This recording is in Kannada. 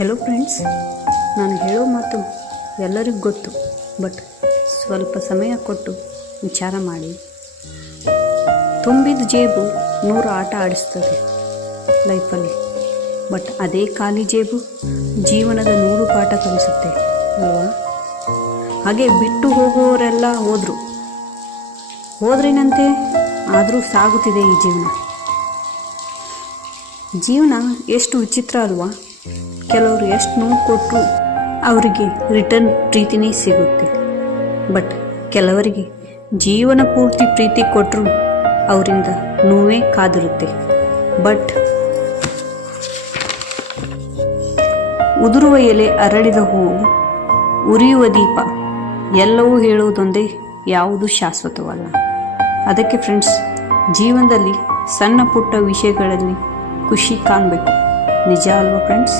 ಹೆಲೋ ಫ್ರೆಂಡ್ಸ್, ನಾನು ಹೇಳೋ ಮಾತು ಎಲ್ಲರಿಗೂ ಗೊತ್ತು. ಬಟ್ ಸ್ವಲ್ಪ ಸಮಯ ಕೊಟ್ಟು ವಿಚಾರ ಮಾಡಿ. ತುಂಬಿದ ಜೇಬು 100 ಆಟ ಆಡಿಸ್ತದೆ ಲೈಫಲ್ಲಿ. ಬಟ್ ಅದೇ ಖಾಲಿ ಜೇಬು ಜೀವನದ 100 ಪಾಠ ಕಲಿಸುತ್ತೆ ಅಲ್ವಾ? ಹಾಗೆ ಬಿಟ್ಟು ಹೋಗುವವರೆಲ್ಲ ಹೋದ್ರೇನಂತೆ, ಆದರೂ ಸಾಗುತ್ತಿದೆ ಈ ಜೀವನ ಎಷ್ಟು ವಿಚಿತ್ರ ಅಲ್ವಾ? ಕೆಲವರು ಎಷ್ಟು ನೋವು ಕೊಟ್ಟರು ಅವರಿಗೆ ರಿಟರ್ನ್ ಪ್ರೀತಿನೇ ಸಿಗುತ್ತೆ. ಬಟ್ ಕೆಲವರಿಗೆ ಜೀವನ ಪೂರ್ತಿ ಪ್ರೀತಿ ಕೊಟ್ಟರು ಅವರಿಂದ ನೋವೇ ಕಾದಿರುತ್ತೆ. ಬಟ್ ಉದುರುವ ಎಲೆ, ಅರಳಿದ ಹೂವು, ಉರಿಯುವ ದೀಪ ಎಲ್ಲವೂ ಹೇಳುವುದೊಂದೇ, ಯಾವುದು ಶಾಶ್ವತವಲ್ಲ. ಅದಕ್ಕೆ ಫ್ರೆಂಡ್ಸ್, ಜೀವನದಲ್ಲಿ ಸಣ್ಣ ಪುಟ್ಟ ವಿಷಯಗಳಲ್ಲಿ ಖುಷಿ ಕಾಣಬೇಕು. ನಿಜ ಅಲ್ವಾ ಫ್ರೆಂಡ್ಸ್?